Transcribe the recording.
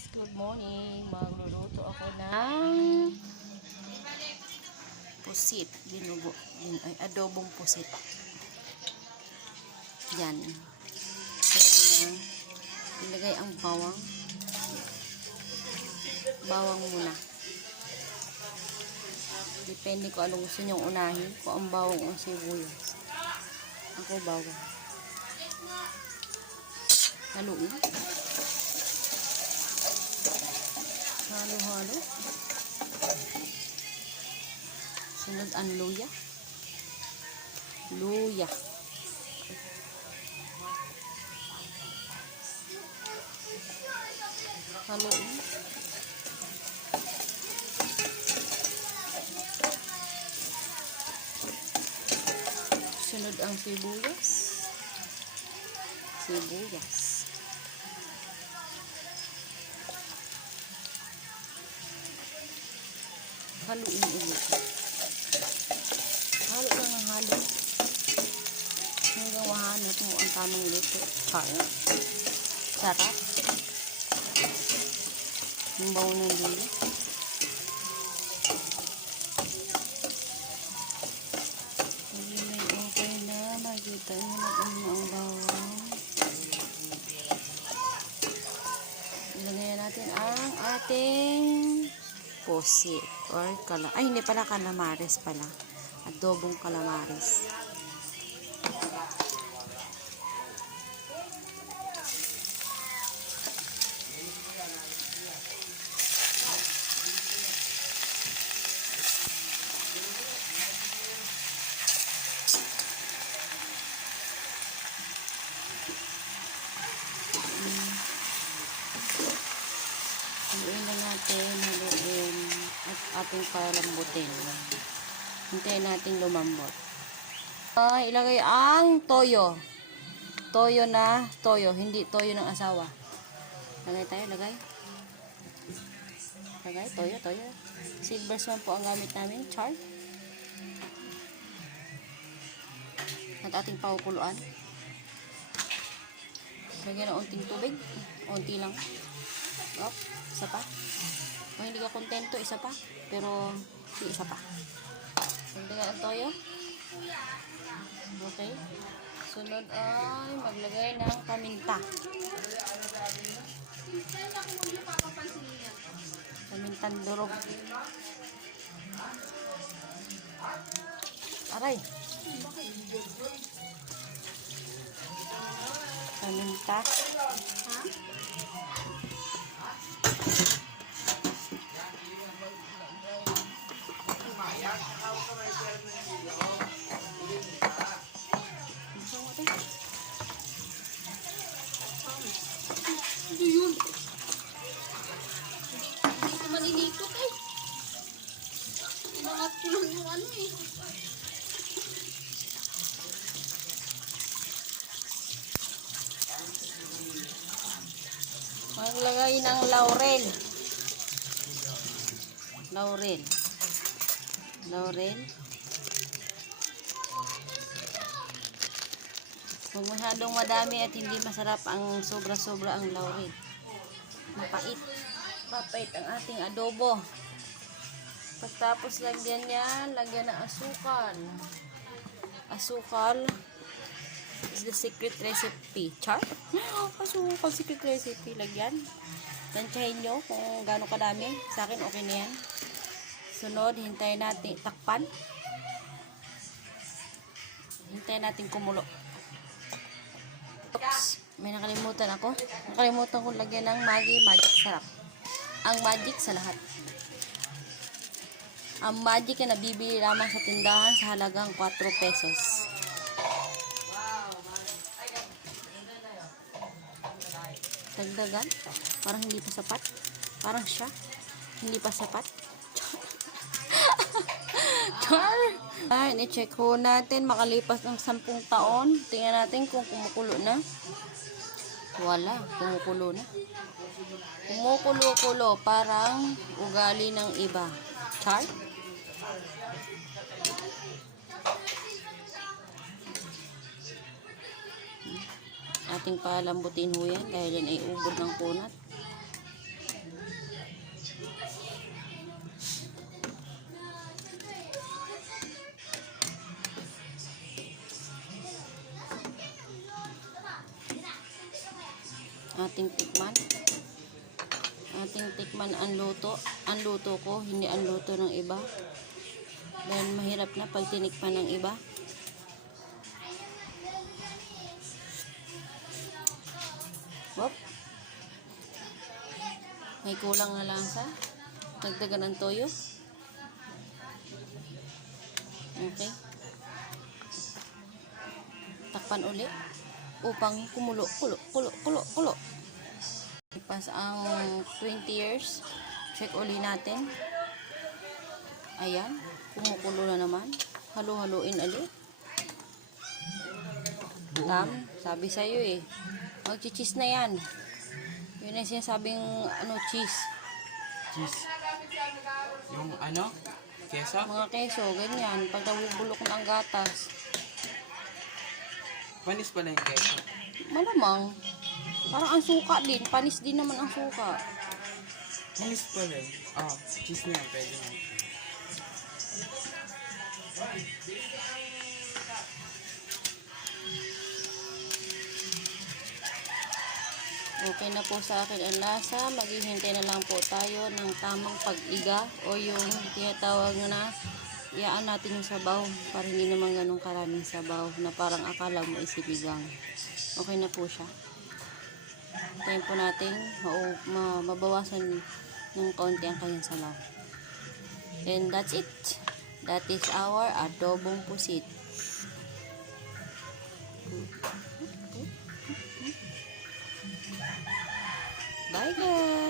guys, good morning. Magluluto ako ng pusit. Ay, adobong pusit. Yan. Pwede na ilagay ang bawang. Bawang muna. Depende ko anong gusto nyong unahin. Kung ang bawang o sibuyas. Ako bawang. Haluin. Halo-halo. Sunod ang luya. Luya. Haluin. Sunod ang sibuyas. Sibuyas. Haluin ulit. Halo lang ang halo. Hanggang mahanap mo ang tamang luto. Sarap. Ang bawo ng luya. Okay na. Nakita nyo na kung ang bawang. Ilagay natin ang ating pusit or ay hindi pala, calamares pala, adobong calamares. Haluin na natin, haluin at ating palambutin. Hintayin natin lumambot. Ilagay ang toyo. Toyo na toyo, hindi toyo ng asawa. Lagay tayo, lagay. Lagay, toyo. Silver swan po ang gamit namin, char. At ating pakukuluan. Lagyan ng unting tubig. Unti lang. Op, isa pa. Kung hindi ka kontento, isa pa. Pero, isa pa. Lagyan ang toyo. Okay. Sunod ay maglagay ng paminta. Pamintang durog. Aray. Paminta. Ano yun? Hindi ko maninikot eh. Inangat ko lang yung ano eh. Maglagay ng laurel. Laurel. Huwag masyadong madami at hindi masarap ang sobra-sobra ang laurel. Mapait. Mapait ang ating adobo. Pagtapos lagyan yan, lagyan ng asukal. Asukal is the secret recipe. Char? Asukal, secret recipe. Lagyan. Tansyahin nyo kung gaano kadami. Sa akin, okay na yan. Sunod, hintayin natin takpan. Hintayin natin kumulo. Oops, may nakalimutan ako. Nakalimutan ko lagyan ng Maggi Magic Sarap. Ang magic sa lahat. Ang magic na nabibili lamang sa tindahan sa halagang 4 pesos. Dagdagan. Parang hindi pa sapat. Parang siya. Hindi pa sapat. Char! Ay, ni-check ho natin. Makalipas ng 10 taon. Tingnan natin kung kumukulo na. Wala. Kumukulo na. Kumukulo-kulo. Parang ugali ng iba. Char? Ating palambutin ho yan dahil yan ay ubod ng kunat. ating tikman. Ating tikman ang luto. Ang luto ko, hindi ang luto ng iba. Dahil mahirap na pag tinikman ng iba. Wop. May kulang na lasa. Dagdagan ng toyo. Okay. Takpan uli upang kumulo, kulo. Pas ang 20 years. Check uli natin. Ayan, kumukulo na naman. Halu-haluin ulit. Sabi sa'yo eh. Magchi-cheese na yan. Yun ang sinasabing cheese. Cheese. Yung keso? Mga keso, ganyan. Pag nabubulok na ang gatas. Panis pala yung keso. Malamang. Parang ang suka din. Panis din naman ang suka. Panis pala eh. Cheese na yan. Pwede na. Okay na po sa akin ang lasa. Maghihintay na lang po tayo ng tamang pag-iga o yung tinatawag na iyaan natin yung sabaw para hindi naman ganun karaming sabaw na parang akala mo isinigang. Okay na po siya. Hintayin po natin mabawasan ng konti ang kanyang sabaw. And that's it. That is our adobong pusit. Bye guys!